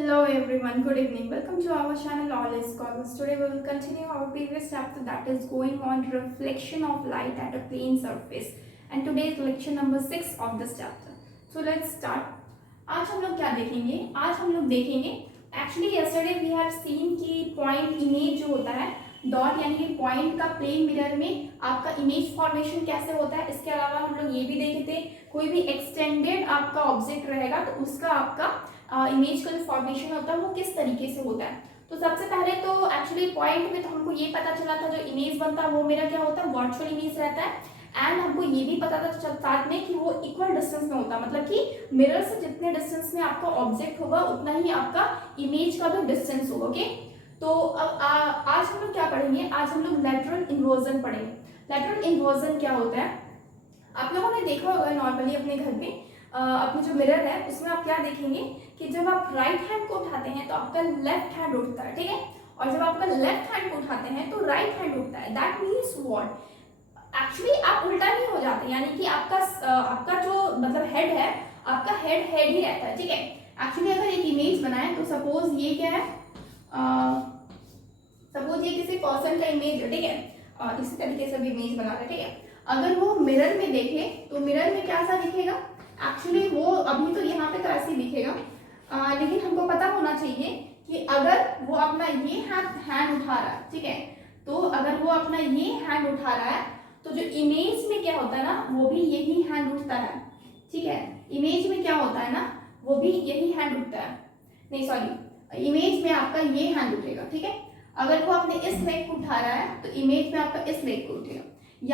Hello everyone, good evening. Welcome to our channel All Scholars. Today we will continue our previous chapter that is going on reflection of light at a plane surface. And today is lecture number 6 of this chapter. So let's start. आज हम लोग क्या देखेंगे? आज हम लोग देखेंगे actually yesterday we have seen कि पॉइंट इमेज जो होता है डॉट यानी कि पॉइंट का प्लेन मिरर में आपका इमेज फॉर्मेशन कैसे होता है। इसके अलावा हम लोग ये भी देखे थे कोई भी एक्सटेंडेड आपका ऑब्जेक्ट रहेगा तो उसका आपका इमेज का जो फॉर्मेशन होता है वो किस तरीके से होता है। तो सबसे पहले तो एक्चुअली पॉइंट में तो हमको ये पता चला था जो इमेज बनता है वो मेरा क्या होता है वर्चुअल इमेज रहता है। एंड हमको ये भी पता था साथ में कि वो इक्वल डिस्टेंस में होता है, मतलब कि मिरर से जितने डिस्टेंस में आपका ऑब्जेक्ट होगा उतना ही आपका इमेज का भी डिस्टेंस होगा। ओके, तो अब आज हम लोग क्या पढ़ेंगे? आज हम लोग लैटरल इन्वर्जन पढ़ेंगे। लैटरल इन्वर्जन क्या होता है? आप लोगों ने देखा होगा नॉर्मली अपने घर में अपने जो मिरर है उसमें आप क्या देखेंगे कि जब आप राइट हैंड को उठाते हैं तो आपका लेफ्ट हैंड उठता है, ठीक है, और जब आपका लेफ्ट हैंड को उठाते हैं तो राइट हैंड उठता है। That means what? एक्चुअली आप उल्टा नहीं हो जाते, यानी कि आपका जो मतलब हेड है, आपका हेड ही रहता है, ठीक है। एक्चुअली अगर एक इमेज बनाए तो सपोज ये क्या है, सपोज ये किसी पर्सन का इमेज है, ठीक है, इसी तरीके से भी इमेज बना रहे, ठीक है। अगर वो मिरर में देखे तो मिरर में क्या सा दिखेगा? एक्चुअली वो अभी तो यहाँ पे तो ऐसे ही दिखेगा, लेकिन हमको पता होना चाहिए कि अगर वो अपना ये हैंड उठा रहा है, ठीक है, तो अगर वो अपना ये हैंड उठा रहा है तो जो इमेज में क्या होता है ना वो भी यही हैंड उठता है, ठीक है। इमेज में क्या होता है ना वो भी यही हैंड उठता है, नहीं सॉरी, इमेज में आपका ये हैंड उठेगा, ठीक है। अगर वो अपने इस लेग को उठा रहा है तो इमेज में आपका इस लेग को उठेगा,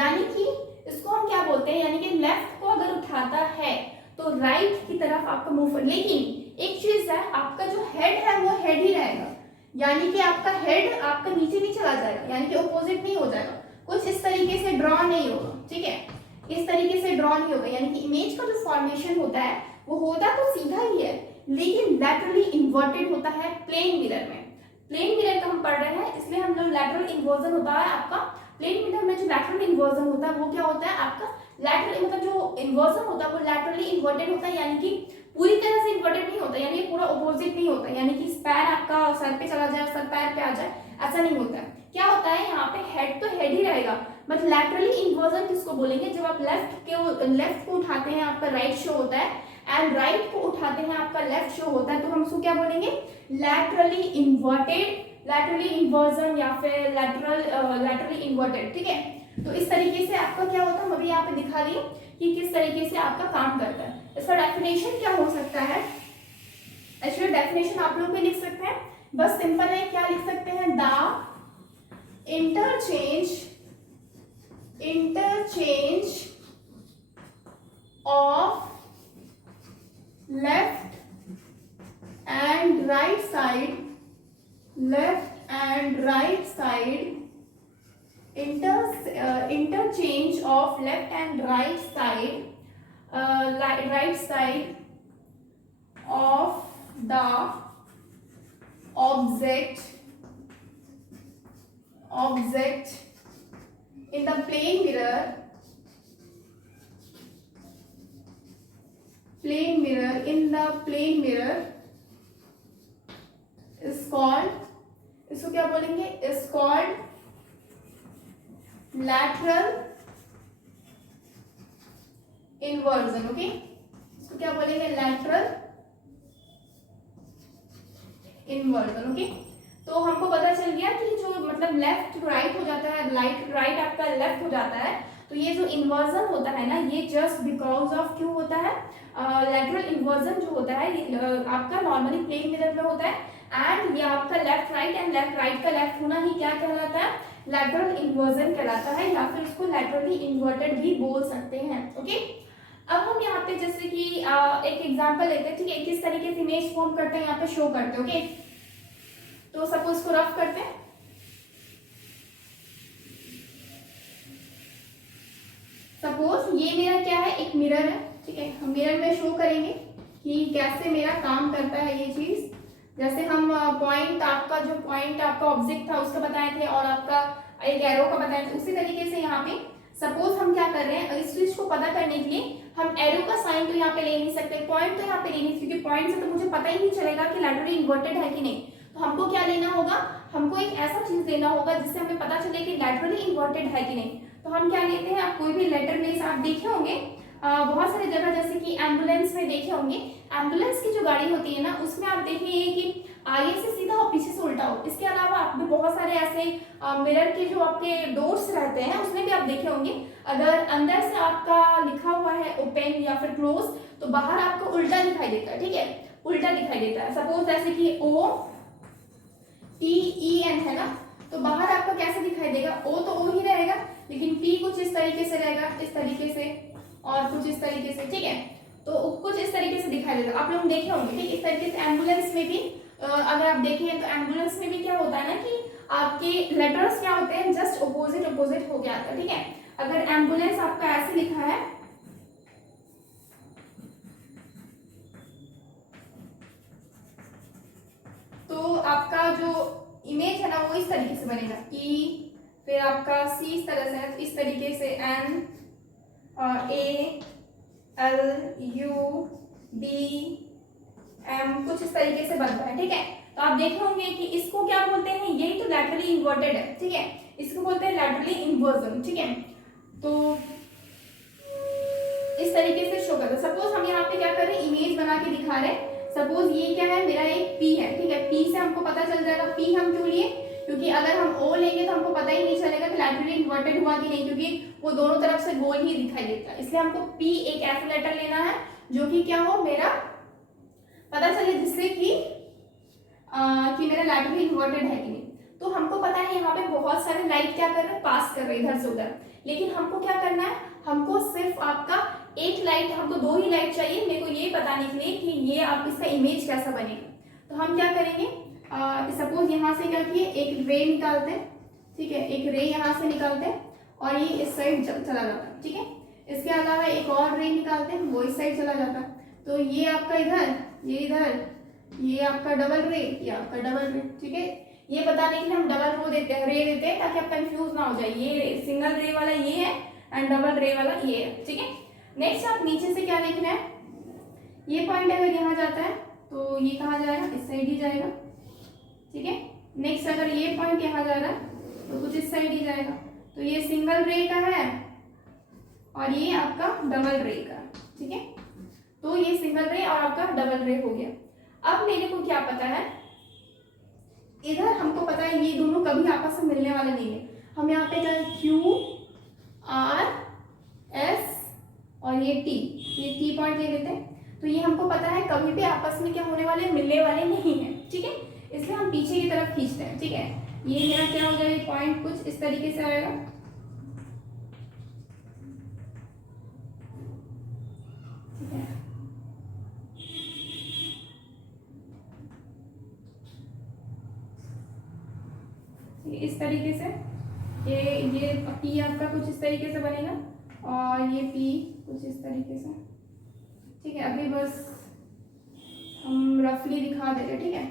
यानी कि इसको हम क्या बोलते हैं, यानी कि लेफ्ट को अगर उठाता है तो राइट की तरफ आपका मूव। लेकिन एक चीज है, आपका जो हेड है वो हेड ही रहेगा, यानी कि आपका हेड आपका नीचे नहीं चला जाएगा, यानी कि ऑपोजिट नहीं हो जाएगा, कुछ इस तरीके से ड्रॉ नहीं होगा, ठीक है, इस तरीके से ड्रॉ नहीं होगा। यानी कि इमेज का जो फॉर्मेशन होता है वो होता तो सीधा ही है लेकिन लैटरली इन्वर्टेड होता है प्लेन मिरर में। प्लेन मिरर का हम पढ़ रहे हैं इसलिए हम लोग लैटरल इन्वर्जन होता है आपका प्लेन मिरर में। जो लैटरल इन्वर्जन होता है वो क्या होता है आपका लैटरल, मतलब जो इन्वर्जन होता है वो लैटरली इन्वर्टेड होता है, यानी कि पूरी तरह से इन्वर्टेड नहीं होता, यानी कि पूरा ऑपोजिट नहीं होता, यानी कि पैर आपका सर पे चला जाए, सर पैर पे आ जाए, ऐसा नहीं होता है। क्या होता है यहाँ पे हेड तो हेड ही रहेगा, बट लैटरली इन्वर्जन किसको बोलेंगे? जब आप लेफ्ट को उठाते हैं आपका राइट शो होता है एंड राइट को उठाते हैं आपका लेफ्ट शो होता है, तो हम उसको क्या बोलेंगे? लैटरली इन्वर्टेड, लैटरली इन्वर्जन या फिर लैटरली इन्वर्टेड, ठीक है। तो इस तरीके से आपका क्या होता है, हम अभी यहाँ पे दिखा रही हूँ कि किस तरीके से आपका काम करता है। इसका डेफिनेशन क्या हो सकता है? एक्चुअली डेफिनेशन आप लोग भी लिख सकते हैं, बस सिंपल है, क्या लिख सकते हैं? The interchange of left and right side, interchange of left and right side, right side of the object in the plane mirror is called, इसको क्या बोलेंगे? is called lateral inversion, okay, इसको क्या बोलेंगे? lateral inversion, okay. तो हमको पता चल गया कि जो मतलब लेफ्ट राइट हो जाता है, राइट आपका लेफ्ट हो जाता है, तो ये जो इन्वर्जन होता है ना ये जस्ट बिकॉज ऑफ क्यों होता है? लैटरल इन्वर्जन जो होता है ये आपका नॉर्मली प्लेन मिरर में होता है एंड ये आपका left right and left right का लेफ्ट होना ही क्या कहलाता है? लैटरल इन्वर्जन कहलाता है, या फिर इसको लैटरली इन्वर्टेड भी बोल सकते हैं, ओके। अब हम यहाँ पे जैसे कि एक एग्जांपल लेते हैं, ठीक है, किस तरीके से इमेज फॉर्म करते हैं यहाँ पे शो करते हैं, ओके। तो सपोज को रफ करते हैं, सपोज ये मेरा क्या है? एक मिरर है, ठीक है। हम मिरर में शो करेंगे कि कैसे मेरा काम करता है ये चीज। जैसे हम पॉइंट आपका ऑब्जेक्ट था उसका बताए थे और आपका एक एरो का बताया था, उसी तरीके से यहाँ पे सपोज हम क्या कर रहे हैं, इस चीज को पता करने के लिए हम एरो का साइन तो यहाँ पे ले नहीं सकते, पॉइंट तो यहाँ पे ले नहीं, क्योंकि पॉइंट से तो मुझे पता ही नहीं चलेगा कि लैटरली इन्वर्टेड है कि नहीं। तो हमको क्या लेना होगा, हमको एक ऐसा चीज लेना होगा जिससे हमें पता चले कि लैटरली इन्वर्टेड है कि नहीं। तो हम क्या लेते हैं, आप कोई भी लेटर प्लेस आप देखे होंगे बहुत सारी जगह, जैसे कि एम्बुलेंस में देखे होंगे, एम्बुलेंस की जो गाड़ी होती है ना उसमें आप देखेंगे कि आगे से सीधा और पीछे से उल्टा हो। इसके अलावा आप भी बहुत सारे ऐसे मिरर के जो आपके डोर्स रहते हैं उसमें भी आप देखे होंगे, अगर अंदर से आपका लिखा हुआ है ओपन या फिर क्लोज, तो बाहर आपको उल्टा दिखाई देता है, ठीक है, उल्टा दिखाई देता है। सपोज जैसे कि OPEN है ना, तो बाहर आपका कैसे दिखाई देगा, O तो O ही रहेगा, लेकिन P कुछ इस तरीके से रहेगा, इस तरीके से, और कुछ इस तरीके से, ठीक है, तो कुछ इस तरीके से दिखाई देगा, आप लोग देखे होंगे, ठीक। इस तरीके से एम्बुलेंस में भी अगर आप देखें तो एम्बुलेंस में भी क्या होता है ना कि आपके लेटर्स क्या होते हैं, जस्ट ऑपोजिट ऑपोजिट हो गया आता है, ठीक है। अगर एम्बुलेंस आपका ऐसे लिखा है तो आपका जो इमेज है ना वो इस तरीके से बनेगा, E, फिर आपका C इस तरह से है, तो इस तरीके से N, ALUBM कुछ इस तरीके से बनता है, ठीक है। तो आप देखे होंगे कि इसको क्या बोलते हैं, यही तो लैटरली इन्वर्टेड है, ठीक है, इसको बोलते हैं लैटरली इन्वर्जन, ठीक है। तो इस तरीके से शो करता है। सपोज हम यहाँ पे क्या कर रहे हैं, इमेज बना के दिखा रहे हैं। सपोज ये क्या है, मेरा एक P है, ठीक है, P से हमको पता चल जाएगा, P हम क्यों लिए, क्योंकि अगर हम O लेंगे तो हमको पता ही नहीं चलेगा कि लैटरली इन्वर्टेड हुआ कि नहीं, क्योंकि वो दोनों तरफ से गोल ही दिखाई देता है। इसलिए हमको P एक ऐसा लेटर लेना है जो कि क्या हो, मेरा पता चले, जिससे कि मेरा लैटरली इन्वर्टेड है कि नहीं। तो हमको पता है यहाँ पे बहुत सारे लाइट क्या कर रहे हैं, पास कर रहे हैं इधर से उधर, लेकिन हमको क्या करना है, हमको सिर्फ आपका एक लाइट, हमको दो ही लाइट चाहिए मेरे को ये बताने के लिए कि ये आप इसका इमेज कैसा बनेगा। तो हम क्या करेंगे, सपोज यहाँ से क्या किए, एक रे निकालते हैं, ठीक है, एक रे यहाँ से निकालते हैं और ये इस साइड चला जाता है, ठीक है। इसके अलावा एक और रे निकालते हैं, वो इस साइड चला जाता है, तो ये आपका इधर, ये इधर, ये आपका डबल रे, ये आपका डबल रे, ठीक है। ये बताने के लिए हम डबल रो देते हैं, रे देते हैं, ताकि आप कंफ्यूज ना हो जाए, ये सिंगल रे वाला ये है एंड डबल रे वाला ये है, ठीक है। नेक्स्ट आप नीचे से क्या लिखना है, ये पॉइंट अगर यहाँ जाता है तो ये कहाँ जाएगा, इस साइड ही जाएगा, ठीक है। नेक्स्ट अगर ये पॉइंट यहाँ जा रहा है तो कुछ इस साइड ही जाएगा, तो ये सिंगल रे का है और ये आपका डबल रे का, ठीक है। तो ये सिंगल रे और आपका डबल रे हो गया। अब मेरे को क्या पता है, इधर हमको पता है ये दोनों कभी आपस में मिलने वाले नहीं है। हम यहाँ पे QRS और ये T पॉइंट ले लेते हैं, तो ये हमको पता है कभी भी आपस में क्या होने वाले, मिलने वाले नहीं है, ठीक है। इसलिए हम पीछे की तरफ खींचते हैं, ठीक है। ये मेरा क्या हो जाएगा, पॉइंट कुछ इस तरीके से आएगा, ठीक है। इस तरीके से ये P आपका कुछ इस तरीके से बनेगा और ये P कुछ इस तरीके से, ठीक है। अभी बस हम रफली दिखा दे रहे, ठीक है,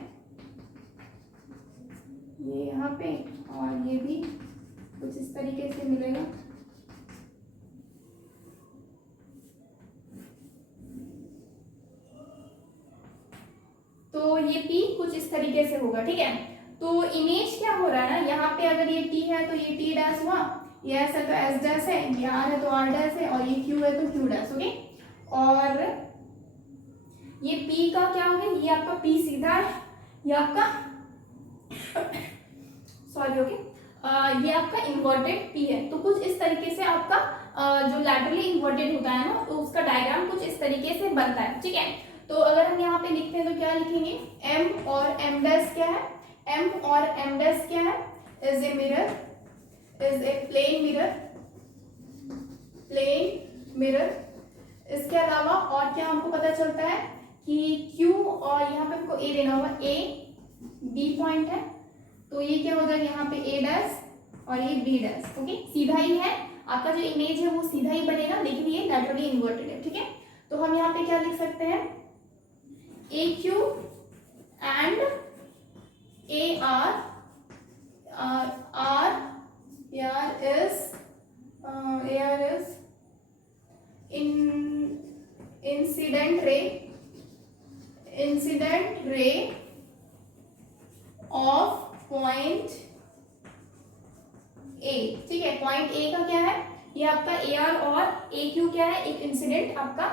ये यहाँ पे और ये भी कुछ इस तरीके से मिलेगा। तो ये P कुछ इस तरीके से होगा, ठीक है। तो इमेज क्या हो रहा है ना, यहाँ पे अगर ये T है तो ये T डैश हुआ, ये S है तो S डैश है, ये R है तो R डैश है, और ये Q है तो Q डैश, ओके। और ये P का क्या होगा, ये आपका P सीधा है, ये आपका सॉरी ओके, ये आपका इन्वर्टेड P है। तो कुछ इस तरीके से आपका जो लैटरली इन्वर्टेड होता है ना, तो उसका डायग्राम कुछ इस तरीके से बनता है, ठीक है। तो अगर हम यहाँ पे लिखते हैं तो क्या लिखेंगे, M और M डैश क्या है, M और M डैश क्या है, is a mirror, is a plane mirror, plane mirror. इसके अलावा और क्या हमको पता चलता है कि Q और यहाँ पे हमको A लेना होगा, A B पॉइंट है, तो ये क्या हो जाएगा, यहाँ पे A डैश और ये B डैश, ओके। सीधा ही है आपका जो इमेज है, वो सीधा ही बनेगा, लेकिन ये लैटरली इन्वर्टेड है, ठीक है। तो हम यहाँ पे क्या लिख सकते हैं, AQ and AR, AR is in incident ray of point ए। ठीक है, पॉइंट ए का क्या है, ये आपका ए आर और ए क्यू क्या है, एक इंसिडेंट आपका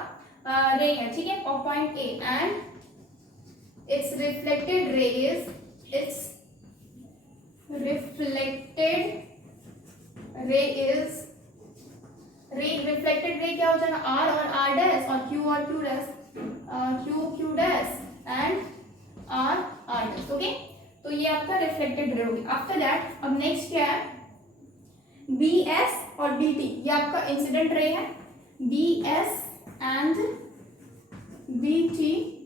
रे है। ठीक है, of point A and it's reflected rays, it's reflected ray is reflected ray क्या हो जाएगा, आर और आर डैश और Q dash, Q dash and R dash. Okay, तो ये आपका रिफ्लेक्टेड रे होगी। आफ्टर दैट अब नेक्स्ट क्या है, बी एस और बी टी, ये आपका इंसिडेंट रे है। B S and B T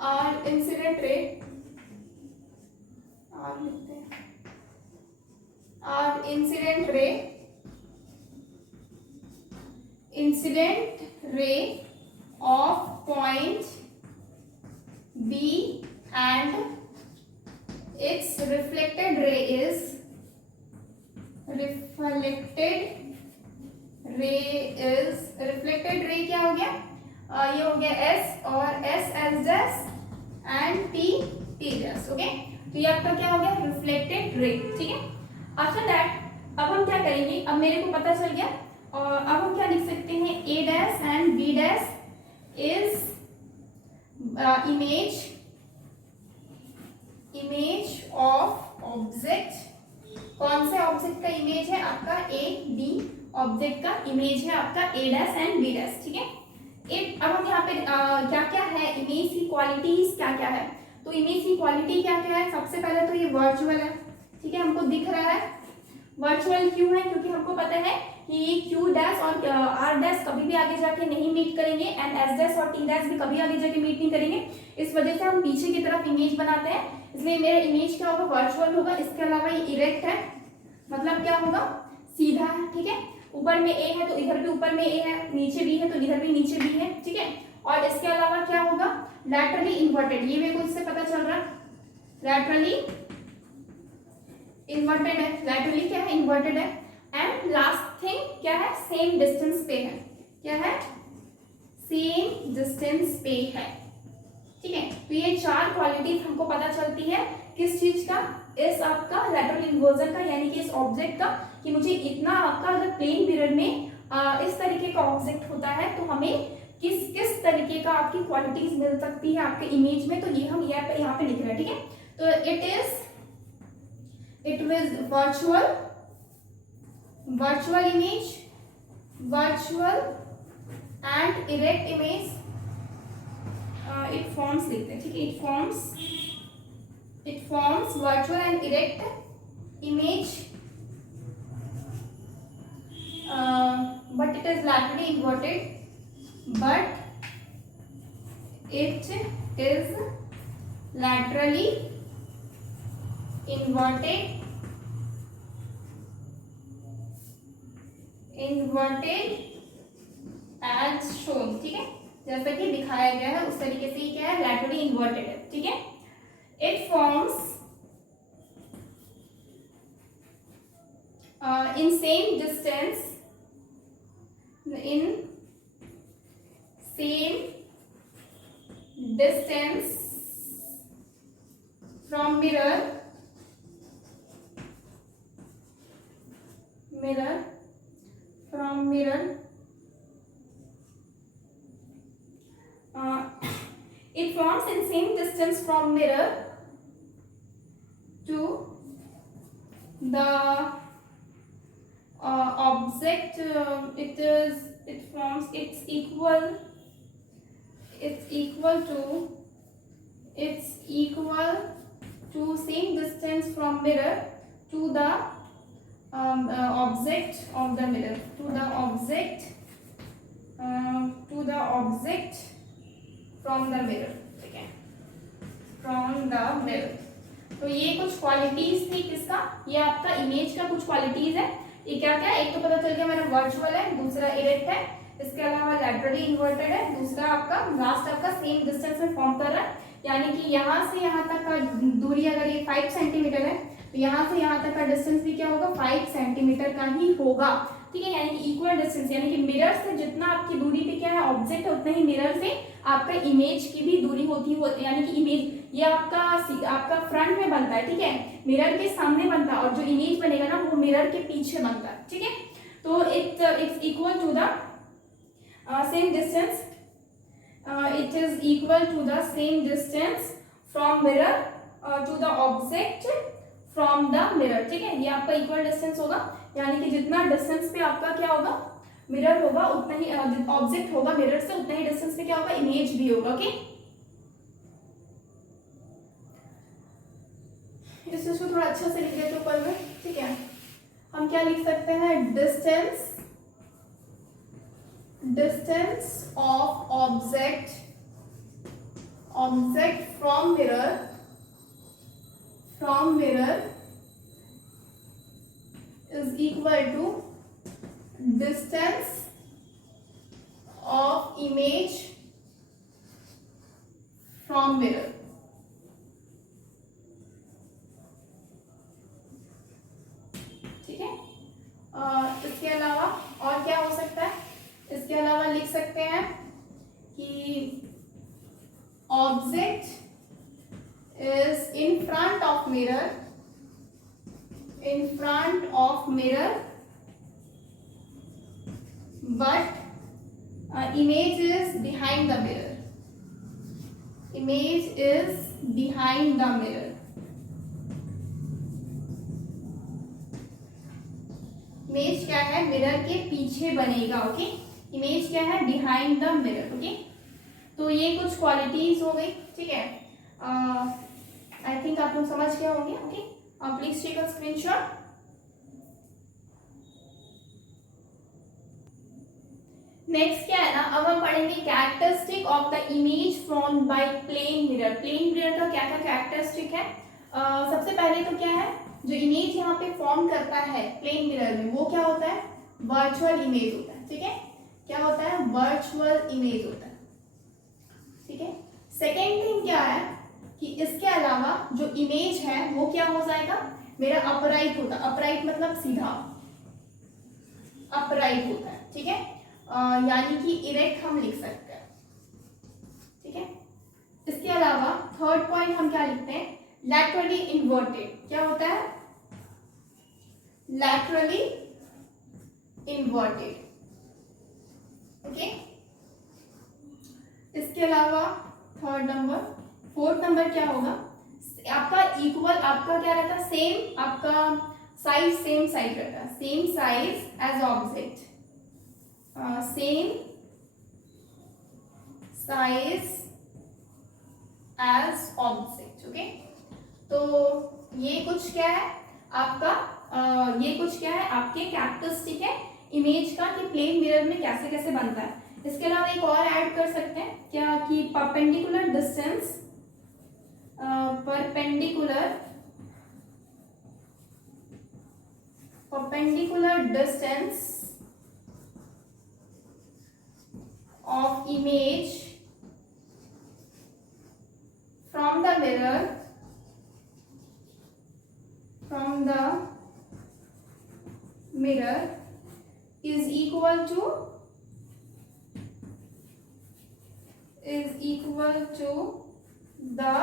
are incident ray, R लिखते हैं, R incident ray of point B and its reflected ray क्या हो गया, ये हो गया S और S dash and T dash. Okay, तो ये आपका क्या हो गया, रिफ्लेक्टेड रे। ठीक है, आफ्टर दैट अब हम क्या करेंगे, अब मेरे को पता चल गया और अब हम क्या लिख सकते हैं, A dash and B dash is image of object. कौन से ऑब्जेक्ट का इमेज है, आपका A B ऑब्जेक्ट का इमेज है आपका A dash and B dash. ठीक है, अब हम यहाँ पे क्या क्या है, इमेज की क्वालिटीज क्या क्या है। तो इमेज की क्वालिटी क्या क्या है, सबसे पहले तो ये वर्चुअल है। ठीक है, हमको दिख रहा है वर्चुअल क्यों है, क्योंकि हमको पता है कि क्यू डैश और आर डैश कभी भी आगे जाके नहीं मीट करेंगे एंड एस डैश और टी डैश भी कभी आगे जाके मीट नहीं करेंगे। इस वजह से हम पीछे की तरफ इमेज बनाते हैं, इसलिए मेरा इमेज क्या होगा, वर्चुअल होगा। इसके अलावा ये इरेक्ट है, मतलब क्या होगा, सीधा है। ठीक है, ऊपर में ए है तो इधर भी ऊपर में ए है, नीचे भी है तो इधर भी नीचे भी है। ठीक है, और इसके अलावा क्या होगा, लैटरली इन्वर्टेड, ये मेरे को इससे पता चल रहा है, लैटरली इन्वर्टेड है, लैटरली क्या है, इन्वर्टेड है। एंड लास्ट थिंग क्या है, सेम डिस्टेंस पे है, क्या है, सेम डिस्टेंस पे है। ठीक है, तो ये चार क्वालिटीज हमको पता चलती है किस चीज का, इस आपका लैटरल इन्वर्जन का, यानी कि इस ऑब्जेक्ट का, कि मुझे इतना आपका अगर प्लेन मिरर में इस तरीके का ऑब्जेक्ट होता है तो हमें किस किस तरीके का आपकी क्वालिटीज मिल सकती है आपके इमेज में। तो ये हम यहाँ पे लिख रहे हैं। ठीक है, तो it was virtual image, virtual and erect image, it forms लिखते हैं। ठीक है, it forms virtual and erect image, but it is laterally inverted, inverted as shown। ठीक है, जैसा कि दिखाया गया है उस तरीके से ही क्या है, laterally inverted है। ठीक है, it forms in same distance from mirror it forms in same distance from mirror to the object, it's equal to same distance from mirror to the object of the mirror, to the object from the mirror। ठीक है, from the mirror। तो ये कुछ qualities थी किसका, ये आपका image का कुछ क्वालिटीज है। ये क्या क्या, एक तो पता चल गया मेरा वर्चुअल है, दूसरा इरेक्ट है, इसके अलावा लैटरली इन्वर्टेड है, दूसरा आपका लास्ट आपका सेम डिस्टेंस में फॉर्म कर रहा है, यानी कि यहाँ से यहाँ तक का दूरी अगर ये 5 सेंटीमीटर है तो यहाँ से यहाँ तक का डिस्टेंस भी क्या होगा, 5 सेंटीमीटर का ही होगा। ठीक है, यानी कि इक्वल डिस्टेंस, यानी कि मिरर से जितना आपकी दूरी पे क्या है ऑब्जेक्ट है, उतना ही मिरर से आपका इमेज की भी दूरी होती है, यानी कि इमेज ये आपका फ्रंट में बनता है, ठीक है, मिरर के सामने बनता है, और जो इमेज बनेगा ना वो मिरर के पीछे बनता है, ठीक है। तो it's equal to the same distance, it is equal to the same distance from mirror to the object from the mirror, ठीक है, ये आपका इक्वल डिस्टेंस होगा, यानी कि जितना डिस्टेंस पे आपका क्या होगा मिरर होगा उतना ही ऑब्जेक्ट होगा मिरर से, उतना ही डिस्टेंस पे क्या होगा इमेज भी होगा। ओके, इस चीज को थोड़ा अच्छा से लिख लेते हैं ऊपर में, ठीक है। हम क्या लिख सकते हैं, distance of object from mirror is equal to distance of image from mirror. ठीक है, इसके अलावा और क्या हो सकता है, इसके अलावा लिख सकते हैं कि object is in front of mirror but image is behind the mirror, image क्या है मिरर के पीछे बनेगा। ओके, इमेज क्या है बिहाइंड द मिरर। ओके, तो ये कुछ क्वालिटीज हो गई, ठीक है। आई थिंक आप लोग समझ गए होंगे। Okay, please take a screenshot. Next क्या है ना, अब हम पढ़ेंगे characteristic of the image form by plane mirror. Plane mirror का क्या क्या कैरेक्टरिस्टिक है, सबसे पहले तो क्या है, जो इमेज यहाँ पे फॉर्म करता है प्लेन मिरर में वो क्या होता है, वर्चुअल इमेज होता है। ठीक है, क्या होता है, वर्चुअल इमेज होता है। ठीक है, सेकेंड थिंग क्या है कि इसके अलावा जो इमेज है वो क्या हो जाएगा, मेरा अपराइट होता है। अपराइट मतलब सीधा, अपराइट होता है। ठीक है, यानी कि इरेक्ट हम लिख सकते हैं। ठीक है, इसके अलावा थर्ड पॉइंट हम क्या लिखते हैं, लैटरली इन्वर्टेड। क्या होता है, लैटरली इन्वर्टेड। ओके, इसके अलावा थर्ड नंबर, फोर्थ नंबर क्या होगा, आपका इक्वल, आपका क्या रहता है, सेम, आपका साइज सेम साइज रहता है, same size as object, same size as object. Okay, तो ये कुछ क्या है आपका, ये कुछ क्या है आपके कैरेक्टरिस्टिक है इमेज का कि प्लेन मिरर में कैसे कैसे बनता है। इसके अलावा एक और ऐड कर सकते हैं क्या कि perpendicular distance, perpendicular distance of image from the mirror is equal to the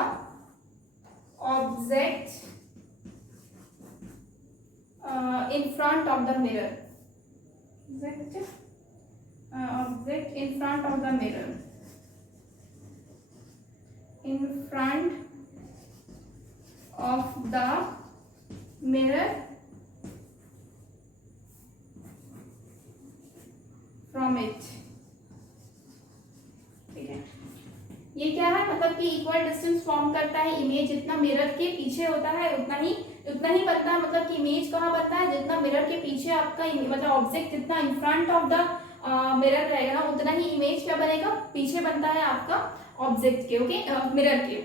object in front of the mirror. Is that it? Object in front of the mirror, in front of the mirror from it. ठीक है, ये क्या है मतलब कि equal distance form करता है image, जितना मिरर के पीछे होता है उतना ही बनता है। मतलब कि इमेज कहाँ बनता है, जितना मिरर के पीछे आपका मतलब ऑब्जेक्ट जितना इन फ्रंट ऑफ द मिरर रहेगा ना उतना ही इमेज क्या बनेगा, पीछे बनता है आपका ऑब्जेक्ट के। ओके, मिरर के।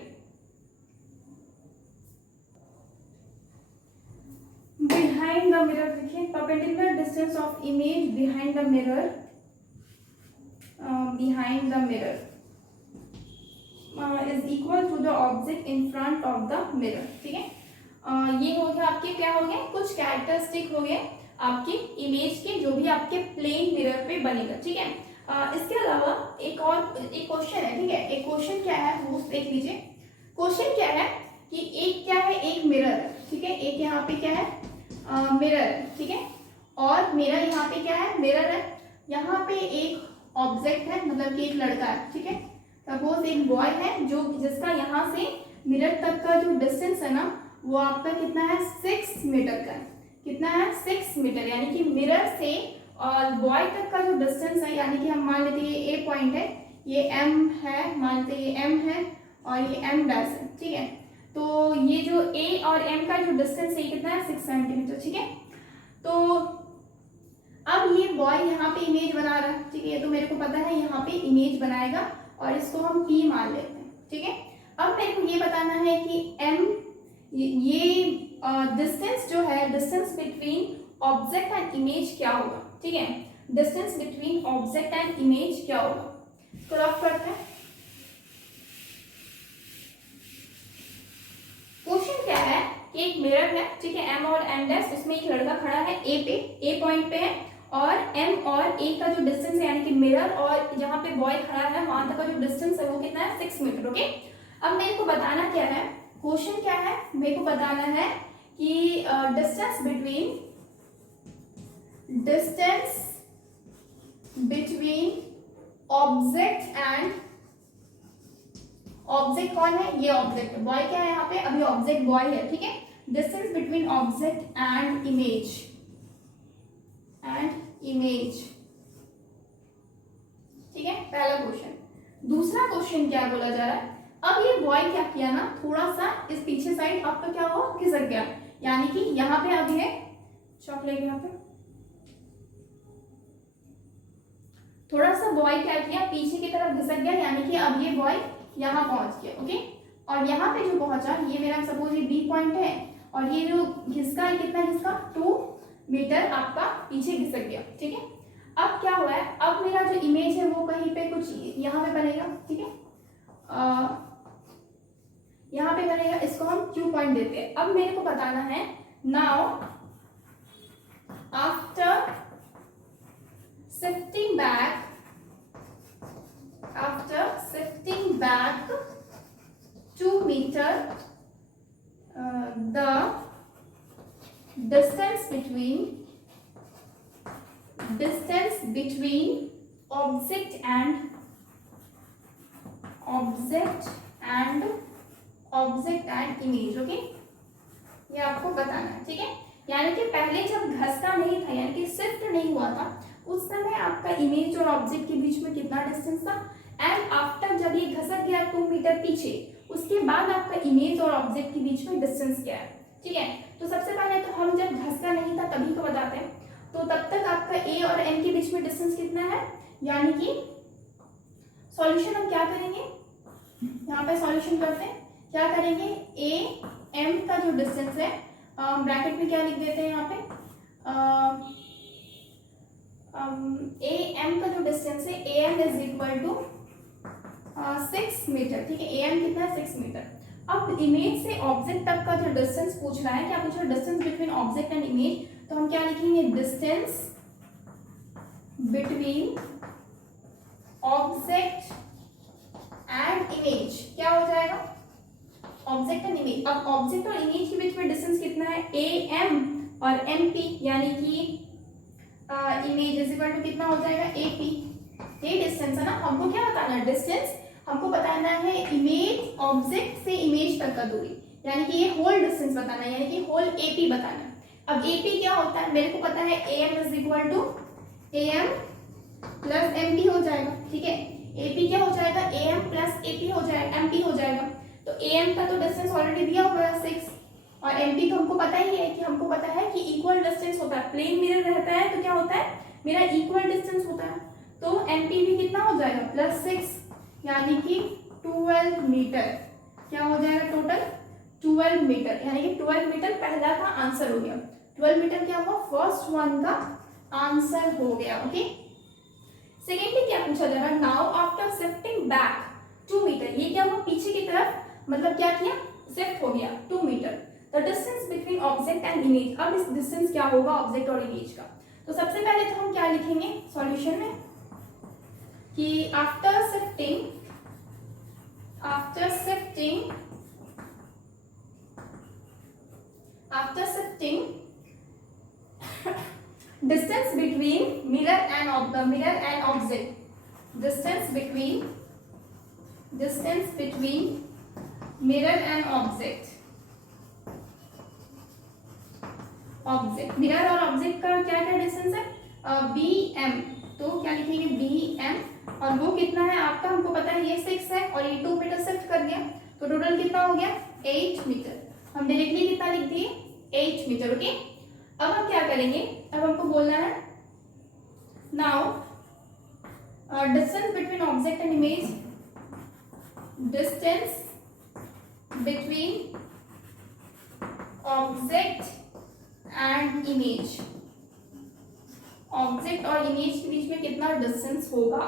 बिहाइंड द मिरर देखिए, perpendicular distance of image behind the mirror, is equal to the object in front of the mirror. ठीक है, ये हो गया आपके, क्या हो गए, कुछ कैरेक्टरिस्टिक हो गए। आपके इमेज के जो भी आपके प्लेन मिरर पे बनेगा, ठीक है। इसके अलावा एक क्वेश्चन है, ठीक है। एक क्वेश्चन क्या है वो देख लीजिए। क्वेश्चन क्या है कि एक क्या है, एक मिरर, ठीक है। एक यहाँ पे क्या है मिरर, ठीक है। और मेरा यहाँ पे क्या है मिरर है। यहाँ पे एक ऑब्जेक्ट है, मतलब कि एक लड़का है, ठीक है। सपोज एक बॉय है जो जिसका यहाँ से मिरर तक का जो डिस्टेंस है ना वो आपका कितना है 6 मीटर का है। कितना है 6 मीटर, यानी कि मिरर से और बॉय तक का जो डिस्टेंस है, यानी कि हम मान लेते हैं ये ए पॉइंट है, ये एम है, मान लेते हैं ये एम है और ये एम डैश है, ठीक है। तो ये जो ए और एम का जो डिस्टेंस है कितना है 6 सेंटीमीटर, ठीक है। तो अब ये बॉय यहाँ पे इमेज बना रहा है, ठीक है। तो मेरे को पता है यहाँ पे इमेज बनाएगा और इसको हम पी मान लेते हैं, ठीक है। अब मेरे को ये बताना है कि एम ये डिस्टेंस जो है, distance between object and image क्या होगा, ठीक है। Distance between object and image क्या होगा, तो रफ करते हैं। क्वेश्चन क्या है कि एक मिरर है, ठीक है, एम और एम डैश, उसमें एक लड़का खड़ा है ए पॉइंट पे है और एम और ए का जो डिस्टेंस है, यानी कि मिरर और जहाँ पे बॉय खड़ा है वहां तक का जो डिस्टेंस है वो कितना है 6 मीटर, ओके। अब मेरे को बताना क्या है, क्वेश्चन क्या है, मेरे को बताना है कि distance between object and, object कौन है, ये ऑब्जेक्ट है, बॉय क्या है यहाँ पे, अभी ऑब्जेक्ट बॉय है, ठीक है। Distance between object and image, ठीक है, पहला क्वेश्चन। दूसरा क्वेश्चन क्या बोला जा रहा है, अब ये बॉय क्या किया ना, थोड़ा सा इस पीछे साइड आपका क्या हुआ, खिसक गया, यानी कि यहाँ पे अभी है चॉकलेट, यहाँ पे थोड़ा सा बॉय क्या किया, पीछे की तरफ घिसक गया, यानी कि अब ये बॉय यहाँ पहुंच गया, ओके। और यहाँ पे जो पहुंचा, ये मेरा सपोज ये बी पॉइंट है और ये जो घिसका है, कितना घिसका 2 मीटर आपका पीछे घिसक गया, ठीक है। अब क्या हुआ है, अब मेरा जो इमेज है वो कहीं पे कुछ यहाँ पे बनेगा, ठीक है, यहाँ पे बनेगा, इसको हम Q पॉइंट देते हैं। अब मेरे को बताना है now after shifting back 2 meter the distance between object and image, okay. ये आपको बताना है, ठीक है। यानी कि पहले जब घसका नहीं था, यानी कि शिफ्ट नहीं हुआ था, उस समय आपका इमेज और ऑब्जेक्ट के बीच में कितना डिस्टेंस था, एंड आफ्टर जब ये घसक गया 2 मीटर पीछे, उसके बाद आपका इमेज और ऑब्जेक्ट के बीच में डिस्टेंस क्या है, ठीक है। तो सबसे पहले तो हम जब घसका नहीं था तभी को बताते हैं, तो तब तक आपका ए और एम के बीच में डिस्टेंस कितना है, यानी कि सॉल्यूशन हम क्या करेंगे, यहाँ पे सॉल्यूशन करते हैं, क्या करेंगे, ए एम का जो डिस्टेंस है, ब्रैकेट में क्या लिख देते हैं यहाँ पे, ए एम का जो डिस्टेंस है, A M is equal to 6 meter, ठीक है। ए एम कितना है 6 मीटर। अब इमेज से ऑब्जेक्ट तक का जो डिस्टेंस पूछ रहा है, क्या पूछ रहा है, distance between object and image, तो हम क्या लिखेंगे, distance between object and image, क्या हो जाएगा, ऑब्जेक्ट एंड इमेज। अब ऑब्जेक्ट और इमेज के बीच में डिस्टेंस कितना है, ए एम और एम पी, यानी कि इमेज इज इक्वल टू कितना हो जाएगा, ए पी। ये डिस्टेंस है ना, हमको क्या बताना है, डिस्टेंस हमको बताना है इमेज, ऑब्जेक्ट से इमेज तक का दूरी, यानी कि ये होल डिस्टेंस बताना है, यानी कि होल एपी बताना है। अब एपी क्या होता है, मेरे को पता है A M is equal to A M plus M P हो जाएगा, ठीक है। एपी क्या हो जाएगा, ए एम प्लस एपी हो जाएगा, एम पी हो जाएगा। तो ए एम का तो डिस्टेंस ऑलरेडी दिया हुआ है 6, और एम पी तो हमको पता ही है कि हमको पता है कि इक्वल डिस्टेंस होता है, प्लेन मिरर रहता है तो क्या होता है, मेरा इक्वल डिस्टेंस होता है। तो एम पी भी कितना हो जाएगा, +6, यानी कि 12 मीटर, क्या हो जाएगा टोटल 12 मीटर, यानी कि 12 मीटर पहला का आंसर हो गया। 12 मीटर क्या हुआ, फर्स्ट वन का आंसर हो गया, ओके। सेकेंडली क्या पूछा जा रहा है, now after shifting back 2 meter, ये क्या हुआ, पीछे की तरफ, मतलब क्या किया, शिफ्ट हो गया 2 meter, the distance between object and image. अब इस डिस्टेंस क्या होगा ऑब्जेक्ट और इमेज का? तो सबसे पहले तो हम क्या लिखेंगे सॉल्यूशन में कि after shifting distance between mirror and object, distance between mirror and object mirror और ऑब्जेक्ट का क्या क्या डिस्टेंस है? bm। तो क्या लिखेंगे bm, और वो कितना है आपका? हमको पता है ये 6 है और ये 2 मीटर शिफ्ट कर गया, तो टोटल कितना हो गया 8 मीटर। हम डायरेक्टली कितना लिख दिए 8 मीटर। ओके, अब हम क्या करेंगे, अब हमको बोलना है now distance between object and image, distance between object and image, object और इमेज के बीच में कितना डिस्टेंस होगा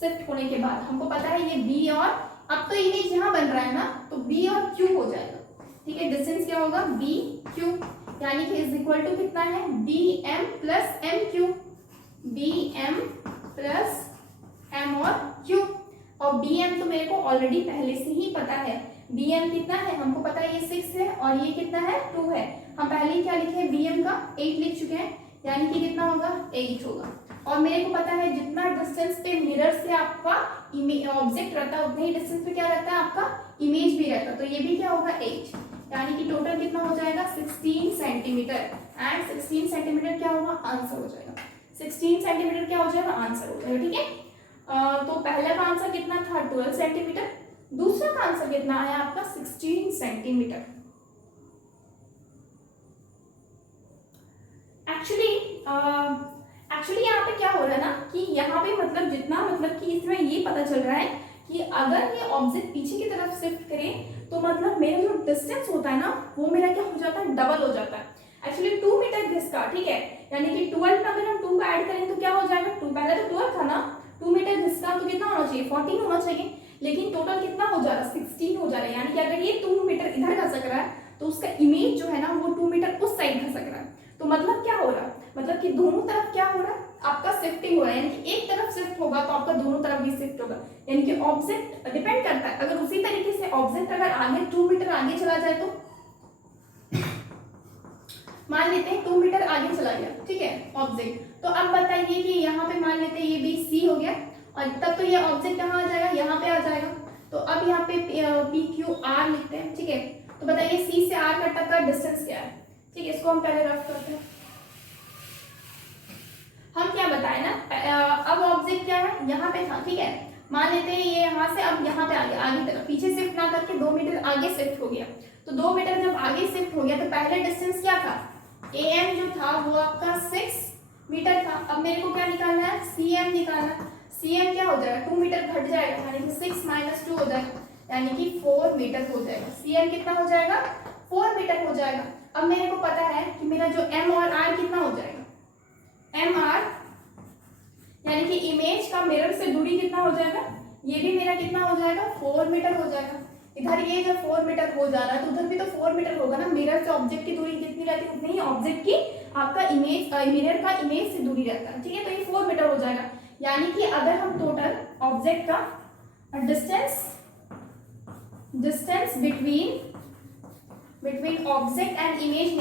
शिफ्ट होने के बाद। हमको पता है ये b, और अब तो इमेज यहाँ बन रहा है ना, तो b और q हो जाएगा। ठीक है, डिस्टेंस क्या होगा b q, यानी कि इज इक्वल टू कितना है bm plus mq, bm plus m और q। और bm तो मेरे को ऑलरेडी पहले से ही पता है, bm कितना है हमको पता है, ये 6 है और ये कितना है 2 है। हम पहले ही क्या लिखे हैं bm का 8 लिख चुके हैं, यानी कि कितना होगा 8 होगा। और मेरे को पता है जितना डिस्टेंस पे मिरर से आपका ऑब्जेक्ट रहता है उतने ही डिस्टेंस पे क्या रहता है आपका इमेज भी रहता है, तो ये भी क्या होगा 8, यानी कि टोटल कितना हो जाएगा 16 सेंटीमीटर। एंड 16 सेंटीमीटर क्या होगा आंसर हो जाएगा, 16 सेंटीमीटर क्या हो जाएगा आंसर हो जाएगा। ठीक है, तो पहला का आंसर कितना था 12 सेंटीमीटर, दूसरा का आंसर कितना आया आपका 16 सेंटीमीटर। एक्चुअली यहाँ पे क्या हो रहा है ना कि यहाँ पे मतलब जितना मतलब कि इसमें ये पता चल रहा है कि अगर ये ऑब्जेक्ट पीछे की तरफ शिफ्ट करे तो मतलब मेरा जो डिस्टेंस होता है ना वो मेरा क्या हो जाता है डबल हो जाता है। एक्चुअली 2 मीटर घिसका, ठीक है, यानी कि 12 में अगर हम 2 का ऐड करें तो क्या हो जाएगा 2, पहले तो 12 था ना, 2 मीटर घिसका तो कितना होना चाहिए 14 होना चाहिए, लेकिन टोटल कितना हो जा रहा है 16 हो जा रहा है। यानी कि अगर ये 2 मीटर इधर खसक रहा है तो उसका इमेज जो है ना वो 2 मीटर उस साइड खसक रहा है। तो मतलब क्या हो रहा है, मतलब कि दोनों तरफ क्या हो रहा है आपका शिफ्टिंग हो रहा है, यानी कि एक तरफ शिफ्ट होगा तो आपका दोनों तरफ भी शिफ्ट होगा। यानी कि ऑब्जेक्ट डिपेंड करता है, अगर उसी तरीके से ऑब्जेक्ट अगर आगे 2 मीटर आगे चला जाए तो मान लेते हैं 2 मीटर आगे चला गया, ठीक है ऑब्जेक्ट, तो अब बताइए कि यहाँ पे मान लेते हैं ये भी सी हो गया और तब तो ये ऑब्जेक्ट कहाँ आ जाएगा यहाँ पे आ जाएगा। तो अब यहाँ पे पी क्यू आर लिखते हैं, ठीक है, तो बताइए सी से आर तक का डिस्टेंस क्या है। ठीक है, इसको हम पहले रफ करते हैं। हम क्या बताए ना, अब ऑब्जेक्ट क्या है यहाँ पे था, ठीक है, मान लेते हैं ये यहाँ से अब यहाँ पे आ गया, आगे तरफ पीछे शिफ्ट ना करके 2 मीटर आगे शिफ्ट हो गया। तो 2 मीटर जब आगे शिफ्ट हो गया तो पहले डिस्टेंस क्या था am जो था वो आपका 6 मीटर था। अब मेरे को क्या निकालना है cm निकालना है। cm क्या हो जाएगा 2 मीटर घट जाएगा, यानी कि 6 - 2 हो जाएगा, यानी कि 4 मीटर हो जाएगा। cm कितना हो जाएगा 4 मीटर हो जाएगा। अब मेरे को पता है कि मेरा जो m और r कितना हो जाएगा, mr यानी कि इमेज का मिरर से दूरी कितना हो जाएगा, ये भी मेरा कितना हो जाएगा 4 मीटर हो जाएगा। इधर ये जब 4 मीटर हो जा रहा है तो उधर भी तो 4 मीटर होगा ना, मिरर से ऑब्जेक्ट की दूरी कितनी रहती है उतनी ही ऑब्जेक्ट की आपका इमेज मिरर का इमेज से दूरी रहता है, ठीक है, तो ये 4 मीटर हो जाएगा। यानी कि अगर हम टोटल ऑब्जेक्ट का distance between object and image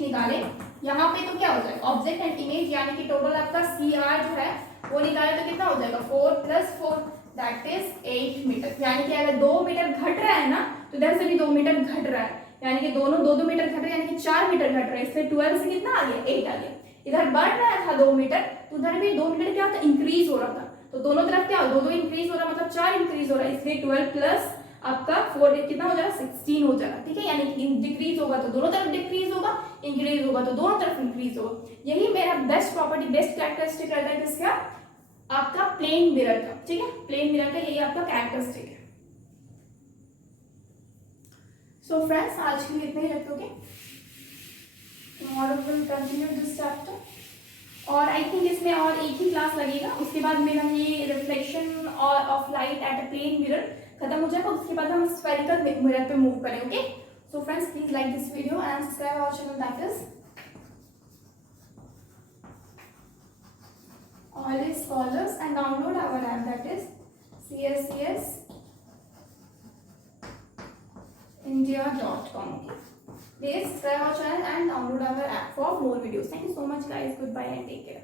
निकाले, यहाँ पे तो क्या हो जाएगा ऑब्जेक्ट एंड इमेज, यानी कि टोटल आपका सी आर जो है वो निकाले तो कितना हो जाएगा 4 + 4 दैट इज 8 मीटर। यानी कि अगर 2 मीटर घट रहा है ना तो इधर से भी 2 मीटर घट रहा है, यानी कि दोनों 2-2 मीटर घट रहे हैं, यानी कि 4 मीटर घट रहा है, इसलिए 12 से कितना आ गया 8 आ गया। इधर बढ़ रहा था 2 मीटर तो उधर भी 2 मीटर क्या होता है इंक्रीज हो रहा था, तो दोनों तरफ क्या 2-2 इंक्रीज हो रहा है, मतलब 4 इंक्रीज हो रहा है, इसलिए 12 प्लस आपका 4 कितना हो जाएगा 16 हो जाएगा, ठीक है। यानी कि डिक्रीज होगा तो दोनों तरफ डिक्रीज होगा, इंक्रीज होगा तो दोनों तरफ इंक्रीज होगा। यही मेरा बेस्ट प्रॉपर्टी बेस्ट कैरेक्टरिस्टिक रहता है किसका आपका प्लेन मिरर का, ठीक है, प्लेन मिरर का यही आपका कैरेक्टरिस्टिक है। सो फ्रेंड्स आज के लिए इतना ही रखते हो, tomorrow will continue this chapter और आई थिंक इसमें और एक ही क्लास लगेगा, उसके बाद मेरा ये reflection of light at a plane mirror खत्म हो जाएगा, उसके बाद हम स्फेरिकल मिरर पे मूव करें। Okay, So friends, please like this video and subscribe our channel, that is Always Scholars, and download our app, that is cscsindia.com. Okay, please subscribe our channel and download our app for more videos. Thank you so much guys. Goodbye and take care.